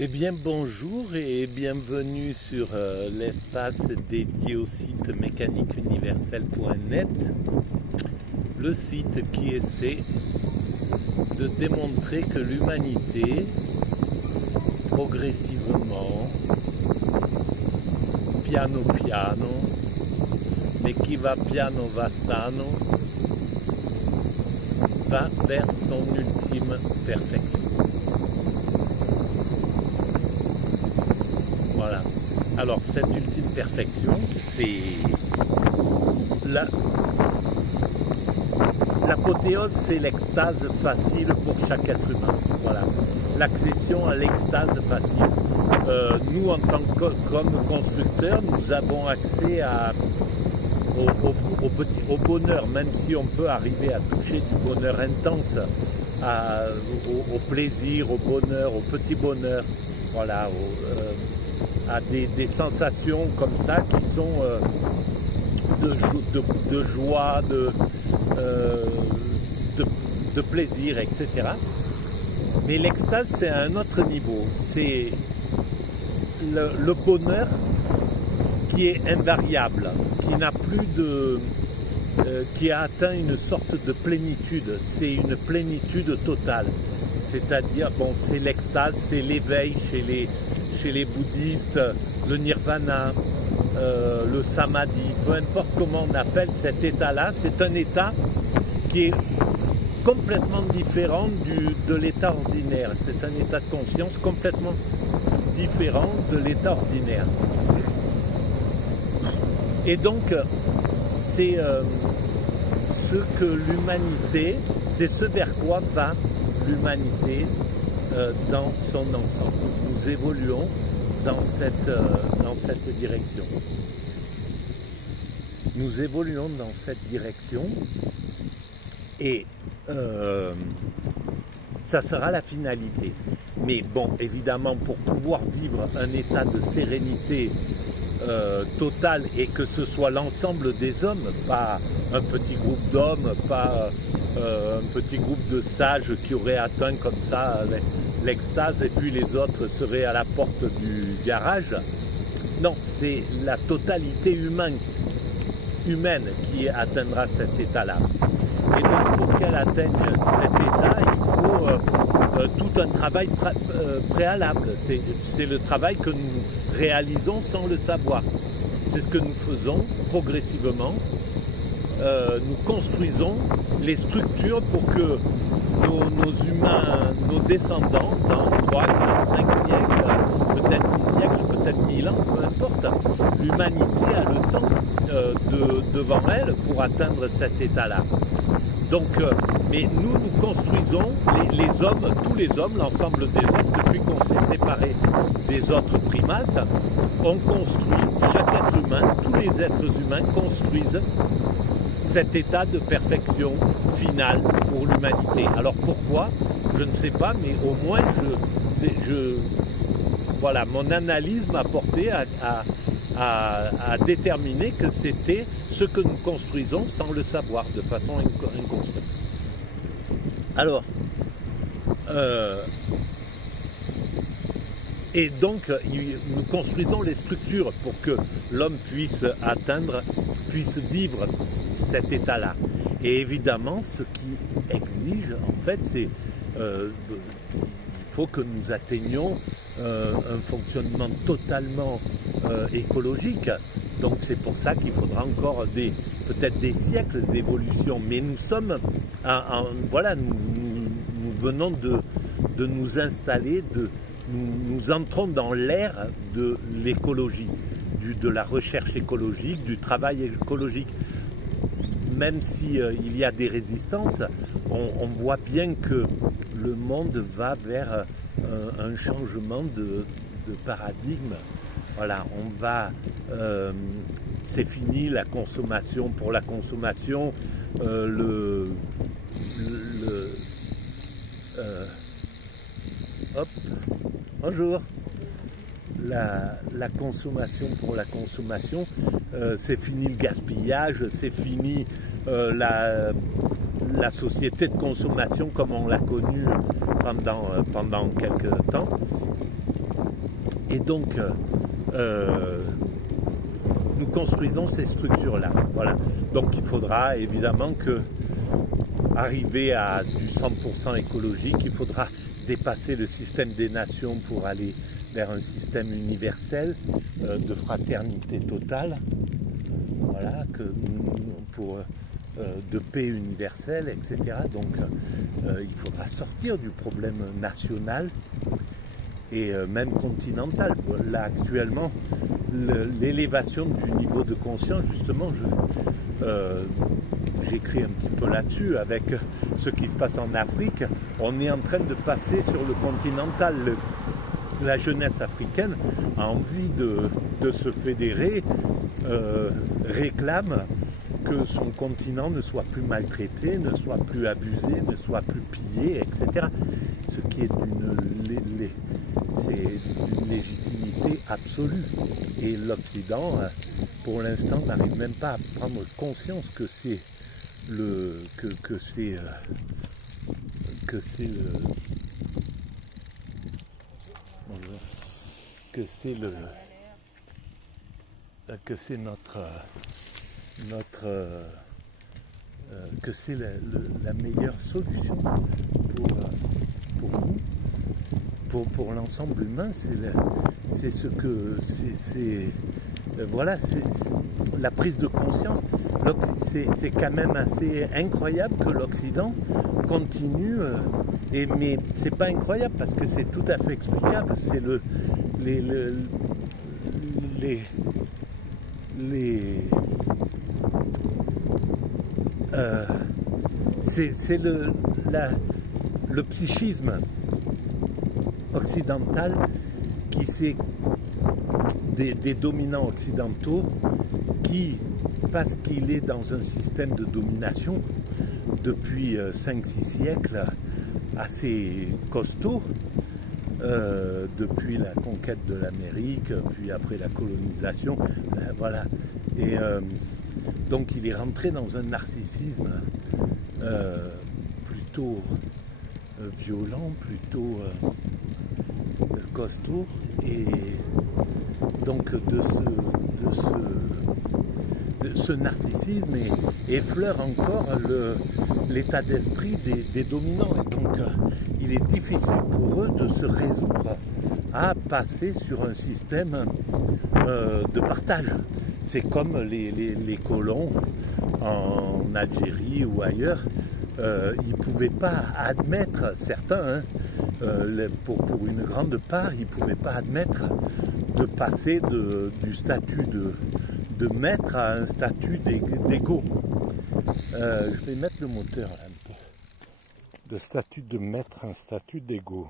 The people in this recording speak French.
Eh bien bonjour et bienvenue sur l'espace dédié au site mécaniqueuniverselle.net, le site qui essaie de démontrer que l'humanité, progressivement, piano piano, mais qui va piano va sano, va vers son ultime perfection. Voilà. Alors cette ultime perfection, c'est l'apothéose, c'est l'extase facile pour chaque être humain. Voilà. L'accession à l'extase facile. Nous, en tant qu'hommes constructeurs, nous avons accès au bonheur, même si on peut arriver à toucher du bonheur intense, au plaisir, au bonheur, au petit bonheur. Voilà. À des sensations comme ça qui sont de joie, de plaisir, etc. Mais l'extase, c'est à un autre niveau. C'est le bonheur qui est invariable, qui n'a plus qui a atteint une sorte de plénitude. C'est une plénitude totale. C'est-à-dire, bon, c'est l'extase, c'est l'éveil chez les bouddhistes, le nirvana, le samadhi, peu importe comment on appelle cet état-là, c'est un état qui est complètement différent de l'état ordinaire. C'est un état de conscience complètement différent de l'état ordinaire. Et donc, c'est ce que l'humanité, c'est ce vers quoi va l'humanité dans son ensemble. Nous évoluons dans cette direction. Nous évoluons dans cette direction et ça sera la finalité. Mais bon, évidemment, pour pouvoir vivre un état de sérénité totale et que ce soit l'ensemble des hommes, pas un petit groupe d'hommes, pas un petit groupe de sages qui auraient atteint comme ça l'extase et puis les autres seraient à la porte du garage. Non, c'est la totalité humaine qui atteindra cet état-là. Et donc pour qu'elle atteigne cet état, il faut tout un travail préalable. C'est le travail que nous réalisons sans le savoir. C'est ce que nous faisons progressivement. Nous construisons les structures pour que nos humains, nos descendants, dans 3, 4, 5 siècles, peut-être 6 siècles, peut-être 1000 ans, peu importe, l'humanité a le temps devant elle pour atteindre cet état-là. Donc, mais nous construisons, les hommes, tous les hommes, l'ensemble des hommes, depuis qu'on s'est séparés des autres primates, on construit, chaque être humain, tous les êtres humains construisent cet état de perfection finale pour l'humanité. Alors pourquoi? Je ne sais pas, mais au moins voilà, mon analyse m'a porté à déterminer que c'était ce que nous construisons sans le savoir, de façon inconsciente. Alors, et donc, nous construisons les structures pour que l'homme puisse vivre cet état-là. Et évidemment, ce qui exige, en fait, c'est il faut que nous atteignions un fonctionnement totalement écologique. Donc c'est pour ça qu'il faudra encore peut-être des siècles d'évolution. Mais nous sommes, voilà, nous venons de nous installer, nous entrons dans l'ère de l'écologie, de la recherche écologique, du travail écologique. Même s'il y a des résistances, on voit bien que le monde va vers un changement de paradigme. Voilà, c'est fini la consommation pour la consommation, hop, bonjour. La consommation pour la consommation, c'est fini le gaspillage, c'est fini la société de consommation comme on l'a connue pendant quelques temps. Et donc, nous construisons ces structures-là. Voilà. Donc il faudra évidemment arriver à du 100% écologique, il faudra dépasser le système des nations pour aller vers un système universel de fraternité totale, voilà, de paix universelle, etc. Donc il faudra sortir du problème national et même continental. Là actuellement, l'élévation du niveau de conscience, justement, j'écris un petit peu là-dessus avec ce qui se passe en Afrique. On est en train de passer sur le continental. La jeunesse africaine a envie de se fédérer, réclame que son continent ne soit plus maltraité, ne soit plus abusé, ne soit plus pillé, etc. Ce qui est d'une légitimité absolue. Et l'Occident, pour l'instant, n'arrive même pas à prendre conscience que c'est la meilleure solution pour l'ensemble humain. Voilà, c'est la prise de conscience. C'est quand même assez incroyable que l'Occident continue, mais c'est pas incroyable parce que c'est tout à fait explicable. C'est c'est le psychisme occidental qui s'est des dominants occidentaux qui, parce qu'il est dans un système de domination depuis 5-6 siècles assez costaud, depuis la conquête de l'Amérique, puis après la colonisation, voilà. Et donc il est rentré dans un narcissisme plutôt violent, plutôt costaud, et donc ce narcissisme effleure encore l'état d'esprit des dominants, et donc il est difficile pour eux de se résoudre à passer sur un système de partage. C'est comme les colons en Algérie ou ailleurs, ils ne pouvaient pas admettre, certains, pour une grande part, ils ne pouvaient pas admettre de passer du statut de maître à un statut d'égaux. Je vais mettre le moteur là, un peu. De statut de maître à un statut d'égaux.